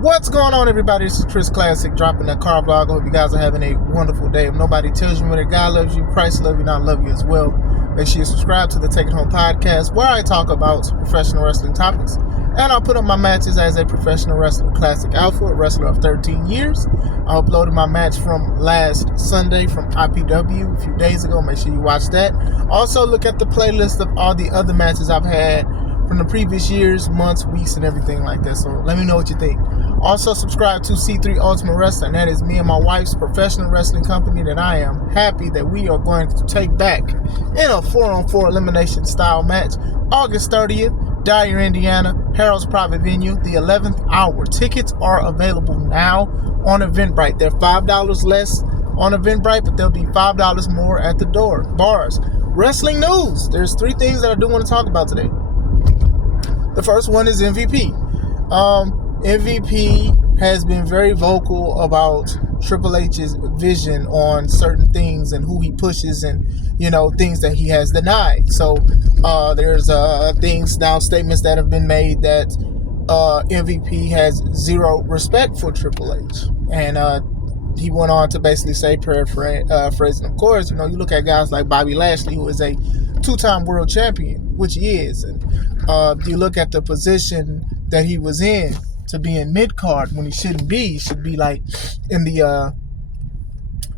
What's going on, everybody? This is Chris Classic dropping that car vlog. I hope you guys are having a wonderful day. If nobody tells you whether God loves you, Christ loves you, and I love you as well, make sure you subscribe to the Take It Home podcast, where I talk about professional wrestling topics, and I'll put up my matches as a professional wrestler, classic alpha, a wrestler of 13 years. I uploaded my match from last Sunday from IPW a few days ago. Make sure you watch that. Also, look at the playlist of all the other matches I've had from the previous years, months, weeks, and everything like that. So let me know what you think. Also, subscribe to C3 Ultimate Wrestling. That is me and my wife's professional wrestling company that I am happy that we are going to take back in a 4-on-4 elimination style match. August 30th, Dyer, Indiana, Harold's Private Venue, the 11th hour. Tickets are available now on Eventbrite. They're $5 less on Eventbrite, but they'll be $5 more at the door. Bars. Wrestling news. There's 3 things that I do want to talk about today. The first one is MVP. MVP has been very vocal about Triple H's vision on certain things and who he pushes and, things that he has denied. So there's things now, statements that have been made that MVP has zero respect for Triple H. And he went on to basically say, paraphrasing, of course, you look at guys like Bobby Lashley, who is a 2-time world champion, which he is. And you look at the position that he was in, to be in mid-card when he shouldn't be. He should be like in the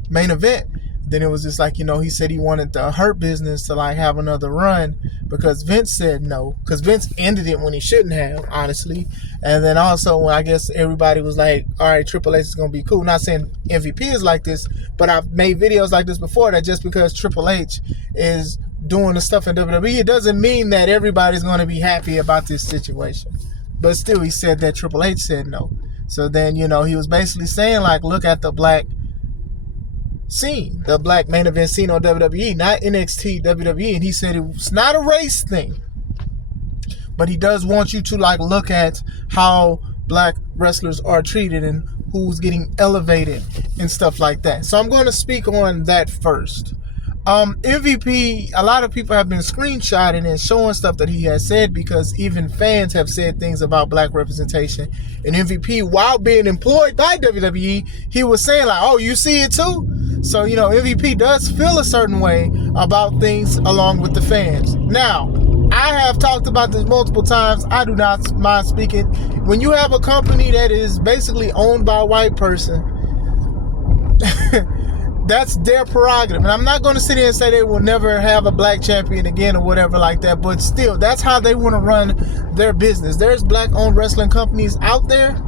main event. Then it was just like, he said he wanted the Hurt Business to like have another run because Vince said no. Because Vince ended it when he shouldn't have, honestly. And then also when I guess everybody was like, all right, Triple H is going to be cool. Not saying MVP is like this, but I've made videos like this before that just because Triple H is doing the stuff in WWE, it doesn't mean that everybody's going to be happy about this situation. But still, he said that Triple H said no. So then, he was basically saying, like, look at the black scene, the black main event scene on WWE, not NXT, WWE. And he said it's not a race thing. But he does want you to, like, look at how black wrestlers are treated and who's getting elevated and stuff like that. So I'm going to speak on that first. MVP, a lot of people have been screenshotting and showing stuff that he has said because even fans have said things about black representation. And MVP, while being employed by WWE, he was saying like, oh, you see it too? So, MVP does feel a certain way about things along with the fans. Now, I have talked about this multiple times. I do not mind speaking. When you have a company that is basically owned by a white person, that's their prerogative. And I'm not going to sit here and say they will never have a black champion again or whatever like that. But still, that's how they want to run their business. There's black-owned wrestling companies out there,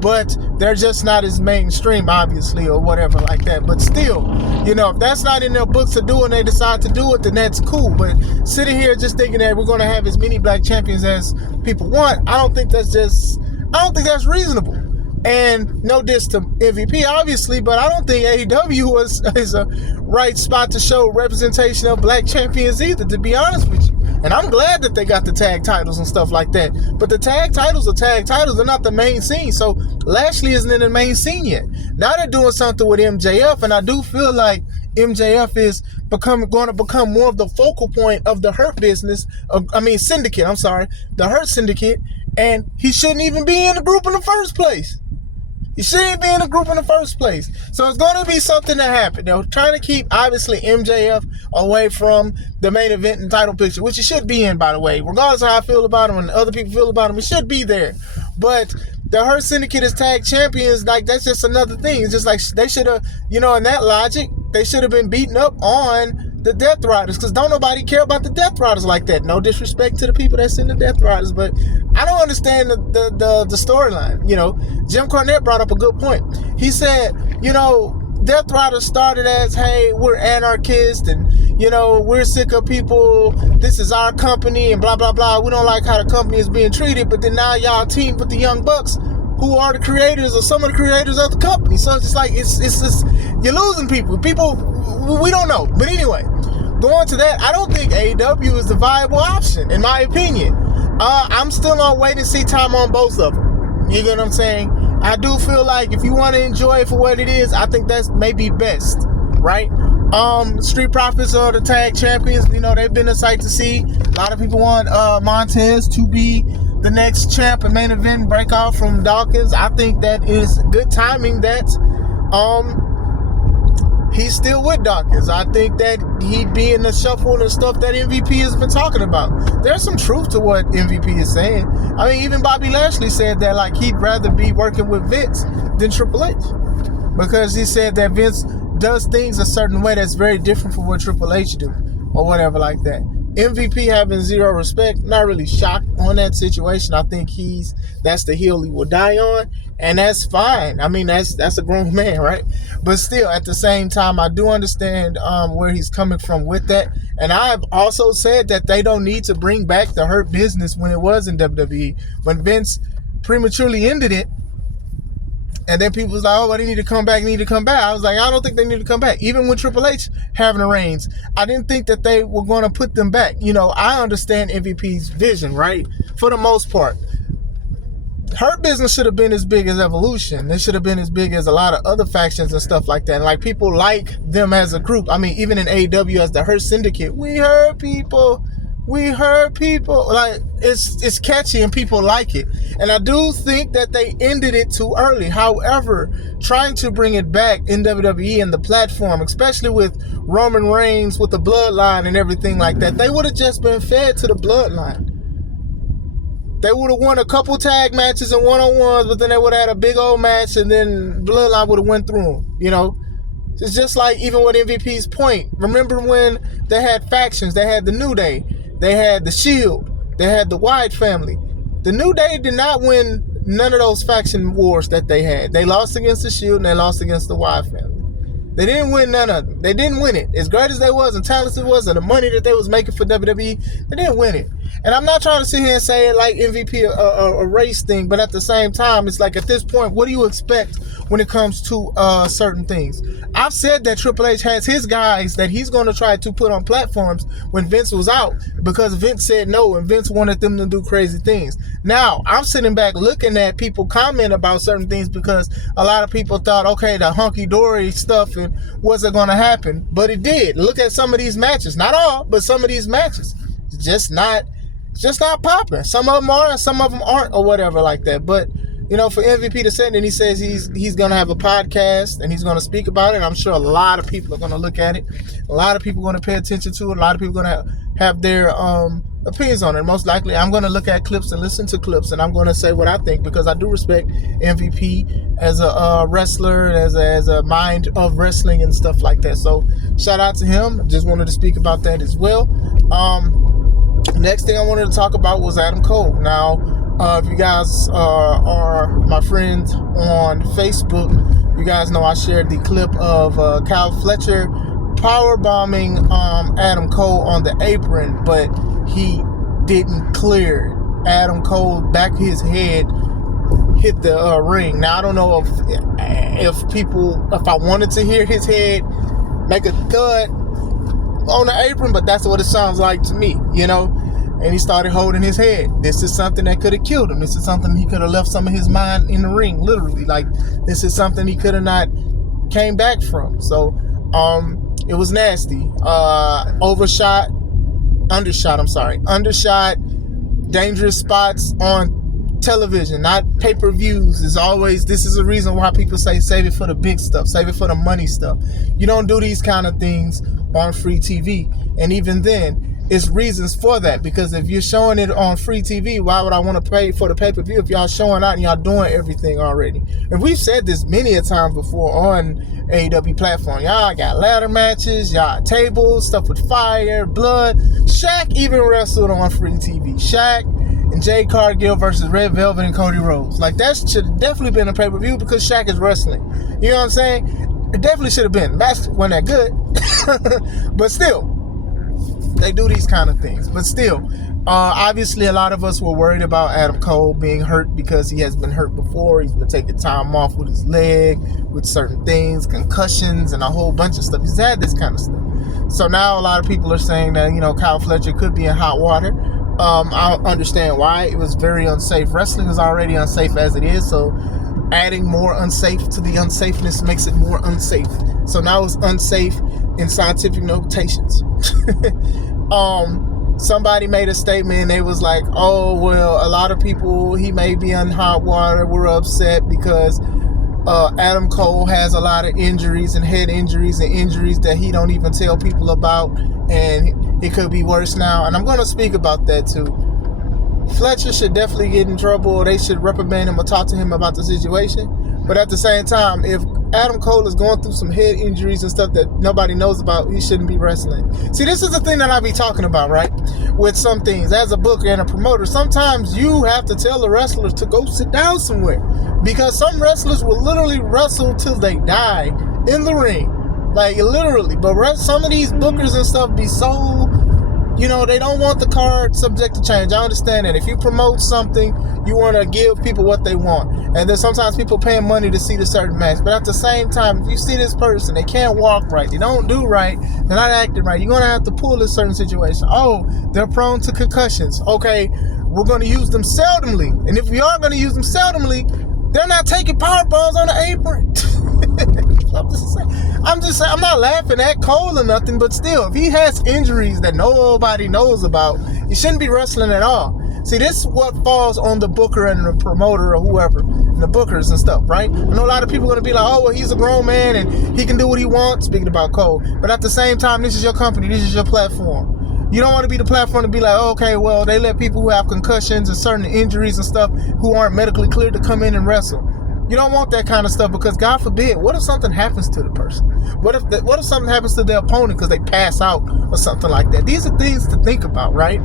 but they're just not as mainstream, obviously, or whatever like that. But still, if that's not in their books to do and they decide to do it, then that's cool. But sitting here just thinking that we're going to have as many black champions as people want, I don't think that's reasonable. And no diss to MVP, obviously, but I don't think AEW is a right spot to show representation of black champions either, to be honest with you. And I'm glad that they got the tag titles and stuff like that. But the tag titles are tag titles. They're not the main scene. So Lashley isn't in the main scene yet. Now they're doing something with MJF, and I do feel like MJF is going to become more of the focal point of the Hurt Business. Syndicate. I'm sorry. The Hurt Syndicate. And he shouldn't even be in the group in the first place. You shouldn't be in the group in the first place. So it's going to be something that happened. They're trying to keep, obviously, MJF away from the main event and title picture, which he should be in, by the way. Regardless of how I feel about him and other people feel about him, he should be there. But the Hurt Syndicate as tag champions, like, that's just another thing. It's just like they should have, in that logic, they should have been beaten up on the Death Riders, because don't nobody care about the Death Riders like that. No disrespect to the people that's in the Death Riders, but I don't understand the storyline. Jim Cornette brought up a good point. He said, Death Riders started as, hey, we're anarchists and, we're sick of people. This is our company and blah, blah, blah. We don't like how the company is being treated, but then now y'all team with the Young Bucks, who are the creators or some of the creators of the company. So it's just like, it's just, you're losing people. People, we don't know. But anyway, going to that, I don't think AEW is the viable option, in my opinion. I'm still on wait and see time on both of them. You get what I'm saying? I do feel like if you want to enjoy it for what it is, I think that's maybe best, right? Street Profits are the tag champions. They've been a sight to see. A lot of people want Montez to be the next champ and main event break off from Dawkins. I think that is good timing that he's still with Dawkins. I think that he'd be in the shuffle and stuff that MVP has been talking about. There's some truth to what MVP is saying. I mean, even Bobby Lashley said that, like, he'd rather be working with Vince than Triple H, because he said that Vince does things a certain way that's very different from what Triple H do, or whatever like that. MVP having zero respect, not really shocked on that situation. I think that's the hill he will die on, and that's fine. I mean, that's a grown man, right? But still, at the same time, I do understand where he's coming from with that. And I've also said that they don't need to bring back the Hurt Business when it was in WWE. When Vince prematurely ended it, and then people was like, oh, well, they need to come back, I was like, I don't think they need to come back. Even with Triple H having the reigns, I didn't think that they were going to put them back. You know, I understand MVP's vision, right? For the most part. Hurt Business should have been as big as Evolution. It should have been as big as a lot of other factions and stuff like that. And like, people like them as a group. I mean, even in AEW as the Hurt Syndicate, we hurt people. Like, it's catchy and people like it. And I do think that they ended it too early. However, trying to bring it back in WWE and the platform, especially with Roman Reigns, with the bloodline and everything like that, they would have just been fed to the bloodline. They would have won a couple tag matches and one-on-ones, but then they would have had a big old match, and then bloodline would have went through them, you know? It's just like even with MVP's point. Remember when they had factions? They had the New Day. They had the Shield. They had the Wyatt family. The New Day did not win none of those faction wars that they had. They lost against the Shield and they lost against the Wyatt family. They didn't win none of them. They didn't win it. As great as they was and talented was and the money that they was making for WWE, they didn't win it. And I'm not trying to sit here and say it like MVP a race thing, but at the same time, it's like, at this point, what do you expect when it comes to certain things? I've said that Triple H has his guys that he's going to try to put on platforms when Vince was out, because Vince said no and Vince wanted them to do crazy things. Now, I'm sitting back looking at people comment about certain things because a lot of people thought, okay, the hunky-dory stuff and wasn't going to happen, but it did. Look at some of these matches. Not all, but some of these matches. It's just not popping. Some of them are and some of them aren't, or whatever like that. But, you know, for MVP to say it, and he says he's going to have a podcast and he's going to speak about it, I'm sure a lot of people are going to look at it. A lot of people are going to pay attention to it. A lot of people are going to have their opinions on it. Most likely, I'm going to look at clips and listen to clips, and I'm going to say what I think, because I do respect MVP as a wrestler, as a mind of wrestling and stuff like that. So shout out to him. Just wanted to speak about that as well. Next thing I wanted to talk about was Adam Cole. Now, if you guys are my friends on Facebook, you guys know I shared the clip of Kyle Fletcher powerbombing Adam Cole on the apron, but he didn't clear it. Adam Cole, back of his head, hit the ring. Now, I don't know if I wanted to hear his head make a thud on the apron, but that's what it sounds like to me, you know. And he started holding his head. This is something that could have killed him. This is something he could have left some of his mind in the ring, literally. Like, this is something he could have not came back from. So it was nasty. Undershot, dangerous spots on television, not pay-per-views. This is a reason why people say save it for the big stuff, save it for the money stuff. You don't do these kind of things on free TV. And even then, it's reasons for that, because if you're showing it on free TV, why would I want to pay for the pay-per-view if y'all showing out and y'all doing everything already? And we've said this many a time before on AEW platform. Y'all got ladder matches, y'all tables, stuff with fire, blood. Shaq even wrestled on free TV. Shaq and Jade Cargill versus Red Velvet and Cody Rhodes. Like, that should have definitely been a pay-per-view, because Shaq is wrestling. You know what I'm saying? It definitely should have been. The match wasn't that good. But still, they do these kind of things. But still, obviously a lot of us were worried about Adam Cole being hurt, because he has been hurt before. He's been taking time off with his leg, with certain things, concussions, and a whole bunch of stuff. He's had this kind of stuff. So now a lot of people are saying that, you know, Kyle Fletcher could be in hot water. I understand why. It was very unsafe. Wrestling is already unsafe as it is, so adding more unsafe to the unsafeness makes it more unsafe. So now it's unsafe in scientific notations. somebody made a statement and they was like, oh, well, a lot of people, he may be in hot water, were upset because Adam Cole has a lot of injuries and head injuries and injuries that he don't even tell people about, and it could be worse now. And I'm going to speak about that too. Fletcher should definitely get in trouble. They should reprimand him or talk to him about the situation. But at the same time, if Adam Cole is going through some head injuries and stuff that nobody knows about, he shouldn't be wrestling. See, this is the thing that I be talking about, right? With some things, as a booker and a promoter, sometimes you have to tell the wrestlers to go sit down somewhere, because some wrestlers will literally wrestle till they die in the ring, like literally. But some of these bookers and stuff be so, they don't want the card subject to change. I understand that. If you promote something, you want to give people what they want. And then sometimes people paying money to see the certain match. But at the same time, if you see this person, they can't walk right, they don't do right, they're not acting right, you're going to have to pull this certain situation. Oh, they're prone to concussions. Okay, we're going to use them seldomly. And if we are going to use them seldomly, they're not taking power bombs on the apron. I'm just saying, I'm not laughing at Cole or nothing, but still, if he has injuries that nobody knows about, he shouldn't be wrestling at all. See, this is what falls on the booker and the promoter or whoever, and the bookers and stuff, right? I know a lot of people are going to be like, oh, well, he's a grown man and he can do what he wants, speaking about Cole. But at the same time, this is your company, this is your platform. You don't want to be the platform to be like, oh, okay, well, they let people who have concussions and certain injuries and stuff who aren't medically cleared to come in and wrestle. You don't want that kind of stuff, because God forbid, what if something happens to the person? What if something happens to their opponent because they pass out or something like that? These are things to think about, right?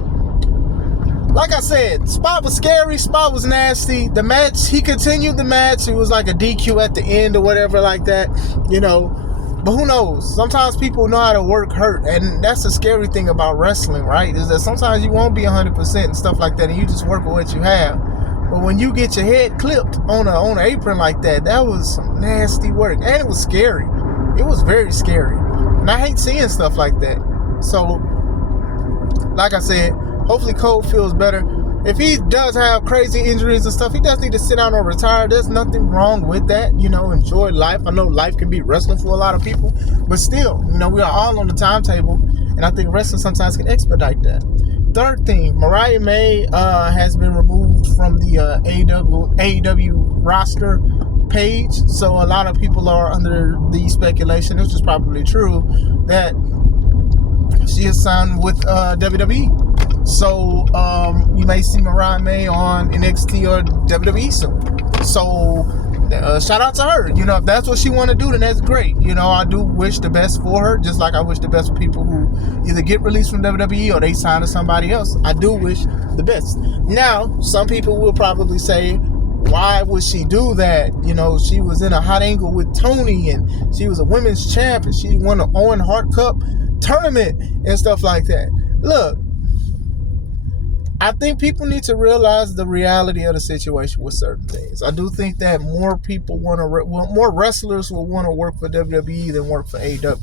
Like I said, Spot was scary, Spot was nasty. The match, he continued the match. It was like a DQ at the end or whatever like that, But who knows? Sometimes people know how to work hurt, and that's the scary thing about wrestling, right? Is that sometimes you won't be 100% and stuff like that, and you just work with what you have. But when you get your head clipped on an apron like that, that was some nasty work. And it was scary. It was very scary. And I hate seeing stuff like that. So, like I said, hopefully Cole feels better. If he does have crazy injuries and stuff, he does need to sit down or retire. There's nothing wrong with that. Enjoy life. I know life can be wrestling for a lot of people. But still, we are all on the timetable. And I think wrestling sometimes can expedite that. Third thing, Mariah May has been removed from the AEW roster page. So a lot of people are under the speculation, which is probably true, that she is signed with WWE. So you may see Mariah May on NXT or WWE soon. So shout out to her. If that's what she want to do, then that's great. I do wish the best for her, just like I wish the best for people who either get released from WWE or they sign to somebody else. I do wish the best. Now, some people will probably say, why would she do that? She was in a hot angle with Tony, and she was a women's champ, and she won an Owen Hart Cup tournament and stuff like that. Look, I think people need to realize the reality of the situation with certain things. I do think that more people more wrestlers will want to work for WWE than work for AEW.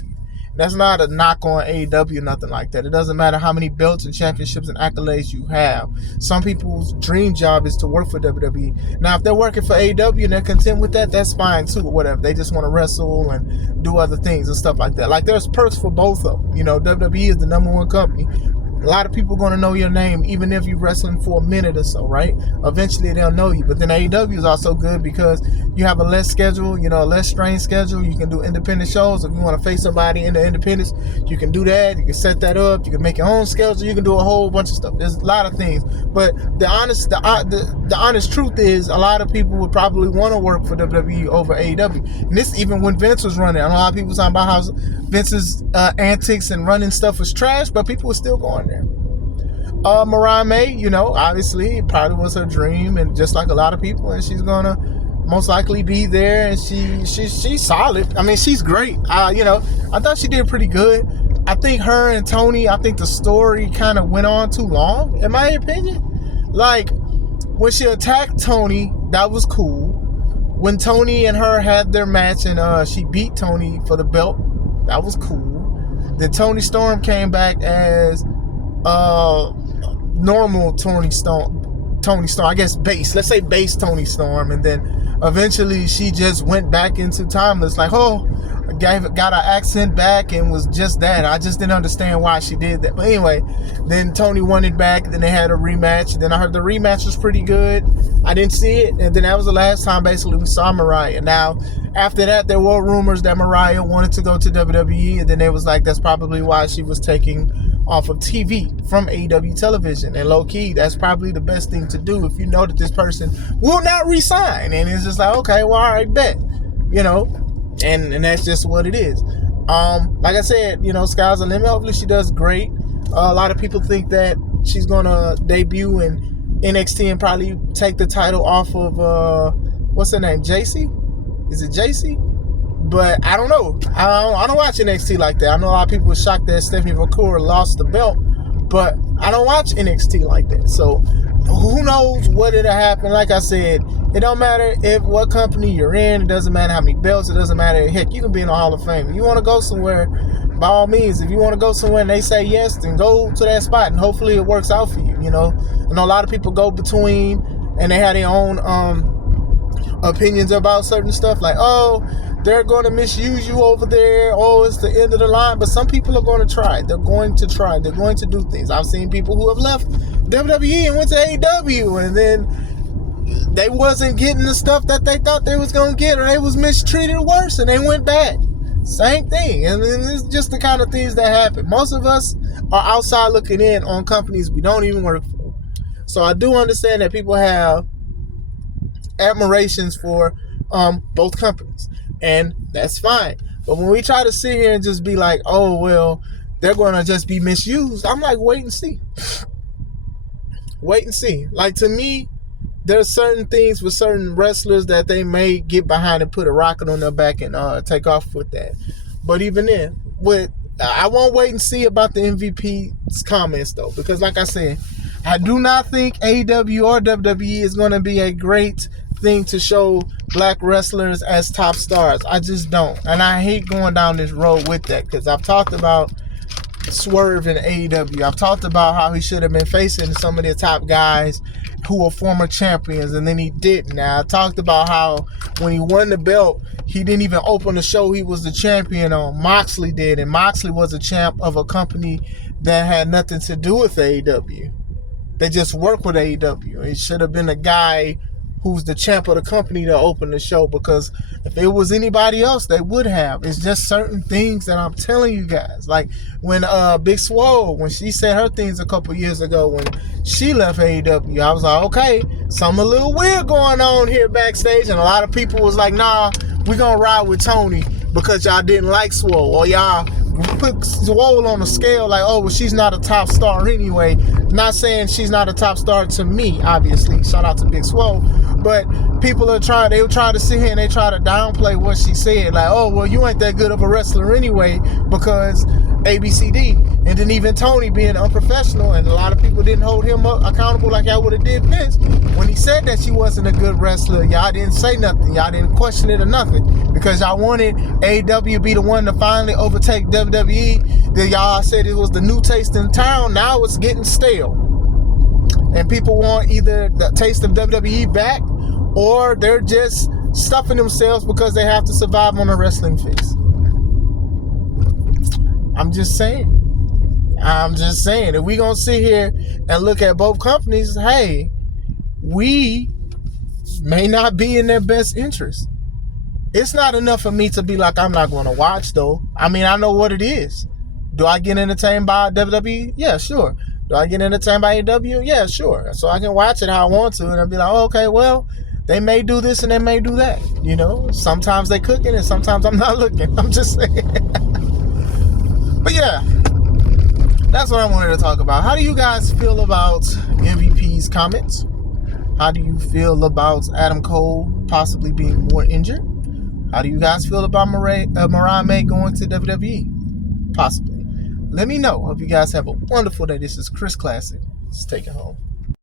That's not a knock on AEW, nothing like that. It doesn't matter how many belts and championships and accolades you have. Some people's dream job is to work for WWE. Now, if they're working for AEW and they're content with that, that's fine too, or whatever. They just want to wrestle and do other things and stuff like that. Like, there's perks for both of them. WWE is the number one company. A lot of people are going to know your name, even if you're wrestling for a minute or so, right? Eventually, they'll know you. But then AEW is also good because you have a less schedule, a less strained schedule. You can do independent shows. If you want to face somebody in the independents, you can do that. You can set that up. You can make your own schedule. You can do a whole bunch of stuff. There's a lot of things. But the honest truth is, a lot of people would probably want to work for WWE over AEW. And this even when Vince was running. I know a lot of people talking about how Vince's antics and running stuff was trash, but people were still going there. Mariah May, obviously it probably was her dream, and just like a lot of people, and she's gonna most likely be there, and she's solid. I mean, she's great. I thought she did pretty good. I think her and Tony, the story kind of went on too long, in my opinion. Like, when she attacked Tony, that was cool. When Tony and her had their match and she beat Tony for the belt, that was cool. Then Tony Storm came back as normal Tony Storm, I guess base. Let's say base Tony Storm, and then eventually she just went back into Timeless, like, oh, got her accent back and was just that. I just didn't understand why she did that. But anyway, then Tony won it back. Then they had a rematch. Then I heard the rematch was pretty good. I didn't see it. And then that was the last time basically we saw Mariah. Now, after that, there were rumors that Mariah wanted to go to WWE. And then it was like, that's probably why she was taking off of TV from AEW television. And low key, that's probably the best thing to do if you know that this person will not resign. And it's just like, okay, well, all right, bet. You know, and that's just what it is. Like I said, you know, sky's the limit. Hopefully she does great. A lot of people think that she's gonna debut in NXT and probably take the title off of what's her name, JC? Is it JC? But I don't know. I don't watch NXT like that. I know a lot of people were shocked that Stephanie McCool lost the belt, but I don't watch NXT like that. So who knows what it'll happen. Like I said, it don't matter what company you're in. It doesn't matter how many belts. It doesn't matter. Heck, you can be in the Hall of Fame. If you want to go somewhere, by all means. If you want to go somewhere and they say yes, then go to that spot, and hopefully it works out for you. You know, I know a lot of people go between, and they have their own opinions about certain stuff. Like, oh, they're going to misuse you over there. Oh, it's the end of the line. But some people are going to try. They're going to try. They're going to do things. I've seen people who have left WWE and went to AEW, and then they wasn't getting the stuff that they thought they was going to get, or they was mistreated worse, and they went back. Same thing. And it's just the kind of things that happen. Most of us are outside looking in on companies we don't even work for. So I do understand that people have admirations for both companies, and that's fine. But when we try to sit here and just be like, oh, well, they're going to just be misused, I'm like, wait and see. Wait and see. Like, to me, there's certain things with certain wrestlers that they may get behind and put a rocket on their back and take off with that. But even then, I won't wait and see about the MVP's comments, though, because like I said, I do not think AEW or WWE is going to be a great thing to show black wrestlers as top stars. I just don't. And I hate going down this road with that, because I've talked about Swerve in AEW. I've talked about how he should have been facing some of the top guys who were former champions, and then he didn't. Now, I talked about how when he won the belt, he didn't even open the show he was the champion on. Moxley did, and Moxley was a champ of a company that had nothing to do with AEW. They just work with AEW. It should have been a guy who's the champ of the company to open the show, because if it was anybody else, they would have. It's just certain things that I'm telling you guys. Like when Big Swole, when she said her things a couple years ago when she left AEW, I was like, okay, something a little weird going on here backstage. And a lot of people was like, nah, we're going to ride with Tony because y'all didn't like Swole, or y'all put Swole on a scale like, oh, well, she's not a top star anyway. Not saying she's not a top star to me, obviously. Shout out to Big Swole. But people are they were trying to sit here and they try to downplay what she said. Like, oh, well, you ain't that good of a wrestler anyway because ABCD. And then even Tony being unprofessional, and a lot of people didn't hold him up accountable like y'all would have did Vince. When he said that she wasn't a good wrestler, y'all didn't say nothing. Y'all didn't question it or nothing, because y'all wanted AEW be the one to finally overtake WWE. Then y'all said it was the new taste in town. Now it's getting stale. And people want either the taste of WWE back, or they're just stuffing themselves because they have to survive on a wrestling fix. I'm just saying. If we gonna sit here and look at both companies, hey, we may not be in their best interest. It's not enough for me to be like, I'm not going to watch, though. I mean, I know what it is. Do I get entertained by WWE? Yeah, sure. Do I get entertained by AEW? Yeah, sure. So I can watch it how I want to, and I'll be like, oh, okay, well, they may do this and they may do that. You know, sometimes they cooking and sometimes I'm not looking. I'm just saying. But yeah, that's what I wanted to talk about. How do you guys feel about MVP's comments? How do you feel about Adam Cole possibly being more injured? How do you guys feel about Mariah May going to WWE? Possibly. Let me know. Hope you guys have a wonderful day. This is Chris Classic. Let's take it home.